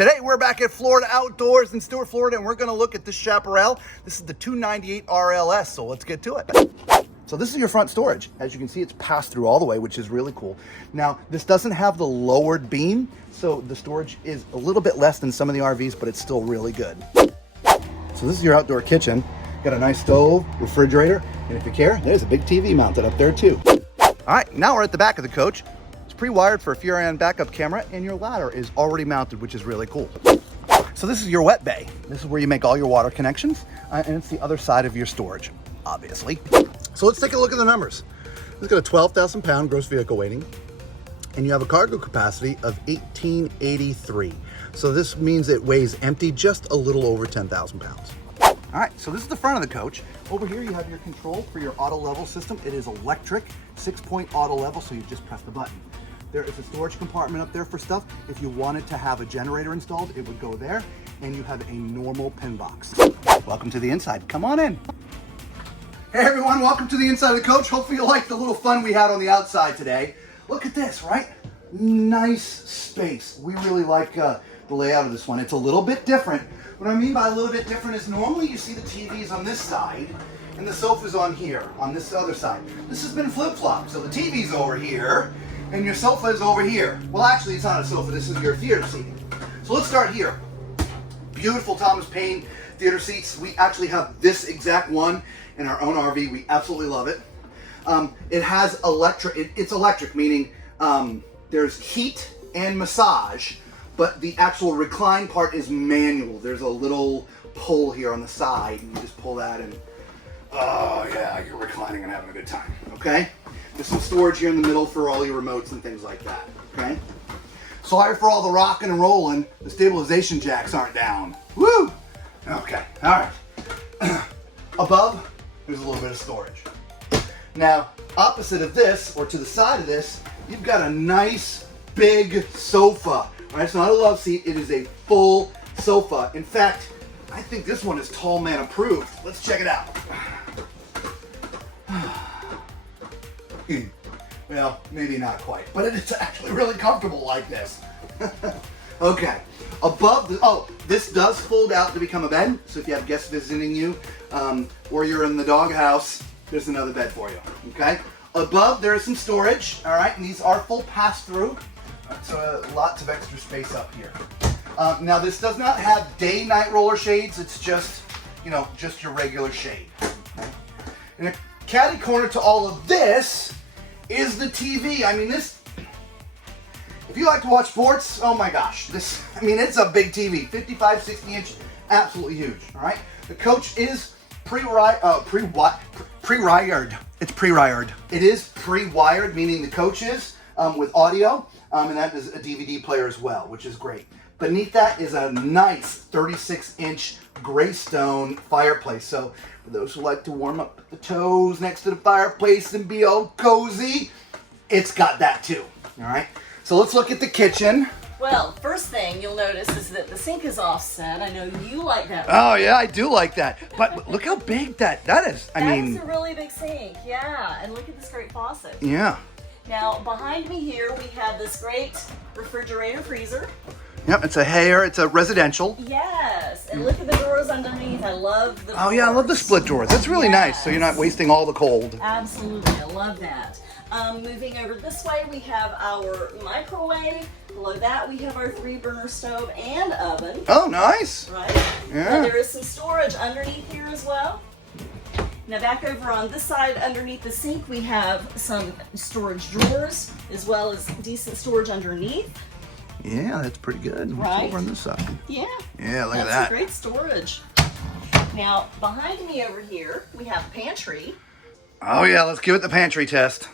Today we're back at Florida Outdoors in Stuart, Florida, and we're going to look at this Chaparral. This is the 298 RLS, so let's get to it. So this is your front storage. As you can see, it's passed through all the way, which is really cool. Now, this doesn't have the lowered beam, so the storage is a little bit less than some of the RVs, but it's still really good. So this is your outdoor kitchen. Got a nice stove, refrigerator, and if you care, there's a big TV mounted up there too. All right, now we're at the back of the coach. It's pre-wired for a Furrion backup camera, and your ladder is already mounted, which is really cool. So this is your wet bay. This is where you make all your water connections, and it's the other side of your storage, obviously. So let's take a look at the numbers. It's got a 12,000 pound gross vehicle weighting, and you have a cargo capacity of 1883. So this means it weighs empty just a little over 10,000 pounds. All right, so this is the front of the coach. Over here you have your control for your auto level system. It is electric, 6-point auto level, so you just press the button. There is a storage compartment up there for stuff. If you wanted to have a generator installed, it would go there, and you have a normal pin box. Welcome to the inside, come on in. Hey everyone, welcome to the inside of the coach. Hopefully you liked the little fun we had on the outside today. Look at this, right? Nice space. We really like the layout of this one. It's a little bit different. What I mean by a little bit different is normally you see the TVs on this side and the sofa's on here, on this other side. This has been flip-flopped, so the TV's over here and your sofa is over here. Well, actually it's not a sofa, this is your theater seating. So let's start here. Beautiful Thomas Paine theater seats. We actually have this exact one in our own RV. We absolutely love it. It has electric, it's electric, meaning there's heat and massage, but the actual recline part is manual. There's a little pull here on the side, and you just pull that and, oh yeah, you're reclining and having a good time, okay? There's some storage here in the middle for all your remotes and things like that, okay? Sorry for all the rocking and rolling. The stabilization jacks aren't down. Woo! Okay, all right. Above, there's a little bit of storage. Now, opposite of this, or to the side of this, you've got a nice big sofa. All right, it's not a love seat, it is a full sofa. In fact, I think this one is tall man approved. Let's check it out. Well, maybe not quite, but it's actually really comfortable like this. Okay, above the, oh, this does fold out to become a bed, so if you have guests visiting you, or you're in the doghouse, there's another bed for you, okay? Above, there is some storage, all right, and these are full pass-through, so lots of extra space up here. Now, this does not have day-night roller shades, it's just, you know, just your regular shade, okay? And a catty corner to all of this is the TV. I mean, this, if you like to watch sports, oh my gosh, this, I mean, it's a big TV, 55, 60 inch, absolutely huge, all right? The coach is pre-wired. It's pre-wired. It is pre-wired, meaning the coach is with audio, and that is a DVD player as well, which is great. Beneath that is a nice 36 inch gray stone fireplace. So for those who like to warm up the toes next to the fireplace and be all cozy, it's got that too, all right? So let's look at the kitchen. Well, first thing you'll notice is that the sink is offset. I know you like that. Oh yeah, I do like that. But look how big that is. I mean, that's a really big sink, yeah. And look at this great faucet. Yeah. Now, behind me here, we have this great refrigerator freezer. Yep, it's a hair, it's a residential. Yes, and look at the doors underneath. I love the doors. Oh yeah, I love the split doors. That's really nice, so you're not wasting all the cold. Absolutely, I love that. Moving over this way, we have our microwave. Below that, we have our 3-burner stove and oven. Oh, nice. Right? Yeah. And there is some storage underneath here as well. Now back over on this side, underneath the sink, we have some storage drawers, as well as decent storage underneath. Yeah, that's pretty good. Right. What's over on this side? Yeah. Yeah, look at That's that. great storage. Now, behind me over here, we have a pantry. Oh yeah, let's give it the pantry test.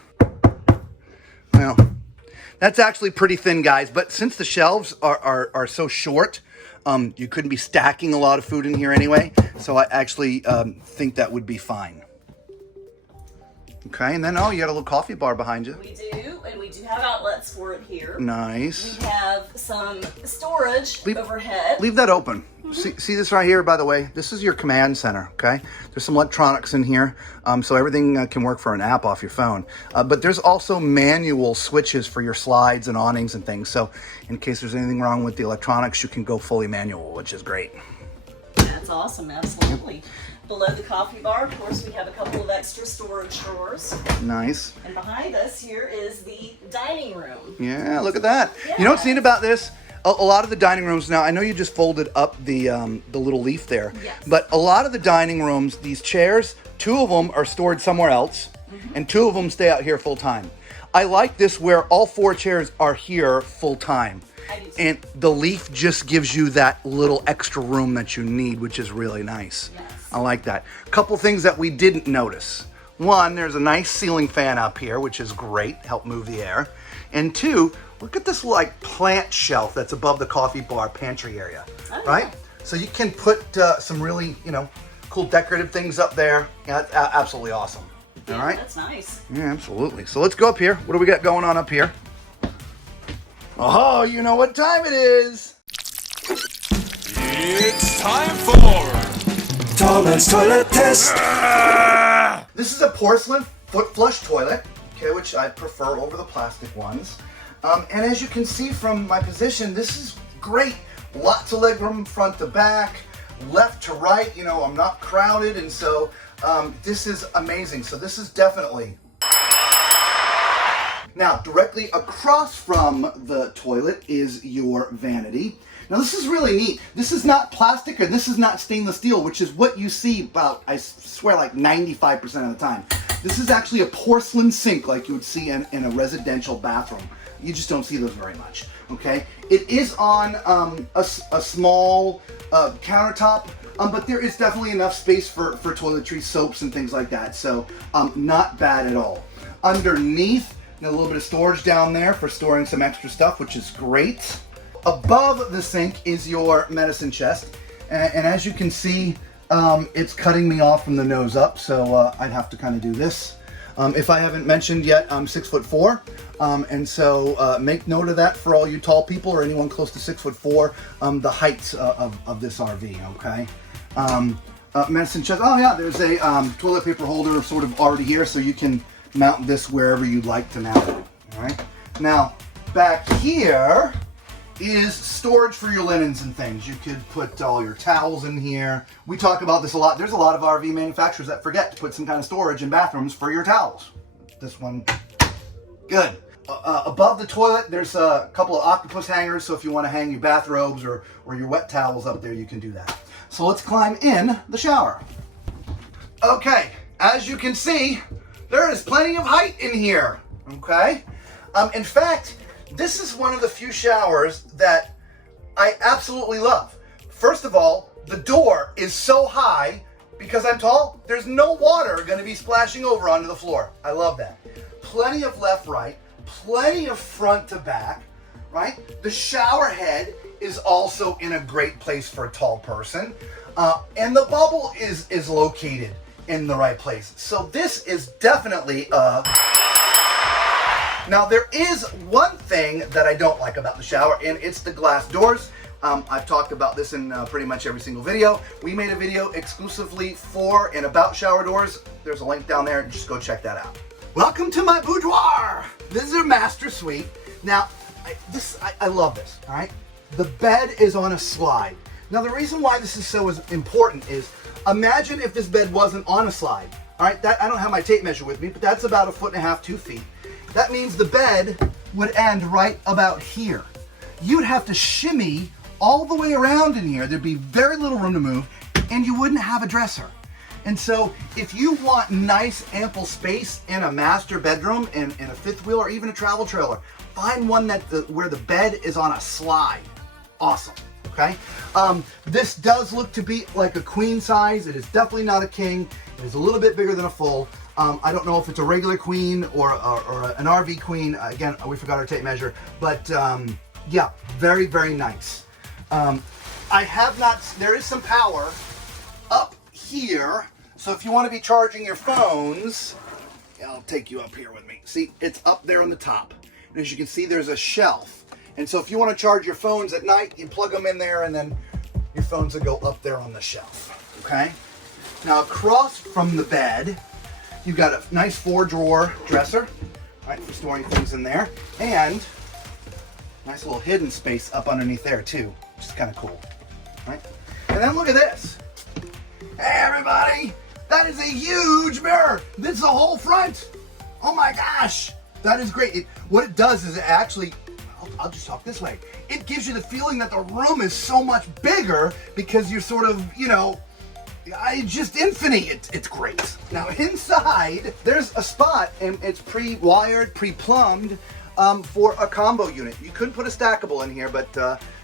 Well, that's actually pretty thin, guys, but since the shelves are so short, you couldn't be stacking a lot of food in here anyway, so I actually think that would be fine. Okay, and then, oh, you got a little coffee bar behind you. We do, and we do have outlets for it here. Nice. We have some storage overhead. Leave that open. See this right here, by the way? This is your command center, okay? There's some electronics in here, so everything can work for an app off your phone. But there's also manual switches for your slides and awnings and things. So in case there's anything wrong with the electronics, you can go fully manual, which is great. That's awesome, absolutely. Below the coffee bar, of course, we have a couple of extra storage drawers. Nice. And behind us here is the dining room. Yeah, look at that. Yeah. You know what's neat about this? A lot of the dining rooms now, I know you just folded up the little leaf there, yes. But a lot of the dining rooms, these chairs, 2 of them are stored somewhere else, and 2 of them stay out here full time. I like this where all 4 chairs are here full time. And the leaf just gives you that little extra room that you need, which is really nice. Yes. I like that. A couple things that we didn't notice. 1, there's a nice ceiling fan up here, which is great, help move the air. And 2, look at this like plant shelf that's above the coffee bar pantry area, right? So you can put some really, cool decorative things up there. Yeah, that's absolutely awesome. Yeah, all right? That's nice. Yeah, absolutely. So let's go up here. What do we got going on up here? Oh, you know what time it is. It's time for Toilet's Toilet Test. This is a porcelain foot flush toilet, okay, which I prefer over the plastic ones. And as you can see from my position, this is great. Lots of leg room front to back, left to right. I'm not crowded, and so this is amazing. So this is definitely. Now, directly across from the toilet is your vanity. Now, this is really neat. This is not plastic or this is not stainless steel, which is what you see about, I swear, like 95% of the time. This is actually a porcelain sink like you would see in a residential bathroom. You just don't see those very much, okay? It is on a small countertop, but there is definitely enough space for toiletries, soaps, and things like that. So not bad at all. Underneath, a little bit of storage down there for storing some extra stuff, which is great. Above the sink is your medicine chest. And as you can see, it's cutting me off from the nose up, so I'd have to kind of do this. If I haven't mentioned yet, I'm 6'4", and so make note of that for all you tall people or anyone close to 6'4", the heights of this RV, okay? Medicine chest, oh yeah, there's a toilet paper holder sort of already here, so you can mount this wherever you'd like to mount it, all right? Now, back here is storage for your linens and things. You could put all your towels in here. We talk about this a lot. There's a lot of RV manufacturers that forget to put some kind of storage in bathrooms for your towels. This one, good. Above the toilet, there's a couple of octopus hangers, so if you want to hang your bathrobes or your wet towels up there, you can do that. So let's climb in the shower. Okay, as you can see, there is plenty of height in here, okay? In fact, this is one of the few showers that I absolutely love. First of all, the door is so high because I'm tall, there's no water going to be splashing over onto the floor. I love that. Plenty of left, right, plenty of front to back, right? The shower head is also in a great place for a tall person. And the bubble is located in the right place. So this is definitely Now there is one thing that I don't like about the shower, and it's the glass doors. I've talked about this in pretty much every single video. We made a video exclusively for and about shower doors. There's a link down there, just go check that out. Welcome to my boudoir. This is a master suite. Now, I love this, all right? The bed is on a slide. Now the reason why this is so important is, imagine if this bed wasn't on a slide, all right? I don't have my tape measure with me, but that's about 1.5 feet, 2 feet. That means the bed would end right about here. You'd have to shimmy all the way around in here. There'd be very little room to move, and you wouldn't have a dresser. And so if you want nice, ample space in a master bedroom, in a fifth wheel, or even a travel trailer, find one where the bed is on a slide. Awesome, okay? This does look to be like a queen size. It is definitely not a king. It is a little bit bigger than a full. I don't know if it's a regular queen or an RV queen. Again, we forgot our tape measure, but yeah, very, very nice. There is some power up here. So if you want to be charging your phones, I'll take you up here with me. See, it's up there on the top. And as you can see, there's a shelf. And so if you want to charge your phones at night, you plug them in there and then, your phones will go up there on the shelf, okay? Now across from the bed, you've got a nice 4-drawer dresser, right, for storing things in there, and nice little hidden space up underneath there too, which is kind of cool, right? And then look at this. Hey everybody, that is a huge mirror. This is the whole front. Oh my gosh, that is great. What it does is it actually, I'll just talk this way. It gives you the feeling that the room is so much bigger because you're sort of, you know, just infinite. It's great. Now inside, there's a spot, and it's pre-wired, pre-plumbed for a combo unit. You couldn't put a stackable in here, but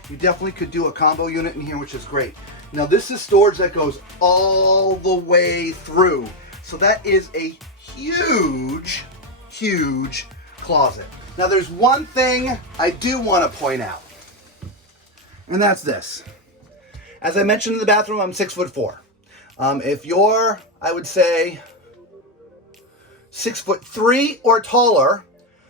you definitely could do a combo unit in here, which is great. Now this is storage that goes all the way through. So that is a huge, huge closet. Now there's one thing I do want to point out, and that's this. As I mentioned in the bathroom, I'm 6'4". If you're, I would say, 6'3" or taller,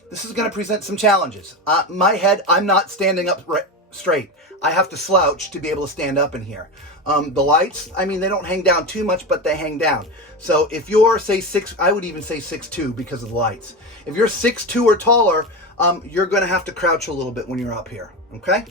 this is going to present some challenges. My head, I'm not standing up straight. I have to slouch to be able to stand up in here. The lights, I mean, they don't hang down too much, but they hang down. So if you're, say, I would even say 6'2" because of the lights. If you're 6'2" or taller, you're going to have to crouch a little bit when you're up here, okay?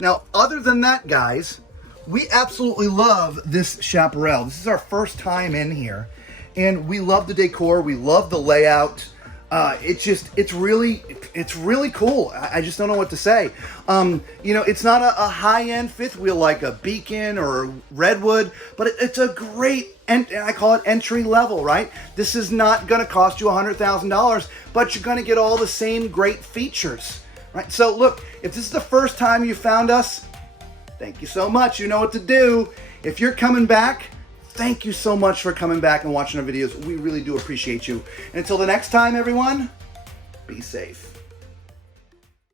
Now, other than that, guys, we absolutely love this Chaparral. This is our first time in here, and we love the decor. We love the layout. It's really cool. I just don't know what to say. You know, it's not a high-end fifth wheel like a Beacon or a Redwood, but it's a great, and I call it entry level, right? This is not going to cost you $100,000, but you're going to get all the same great features, right? So look, if this is the first time you found us, thank you so much. You know what to do. If you're coming back, thank you so much for coming back and watching our videos. We really do appreciate you. And until the next time, everyone, be safe.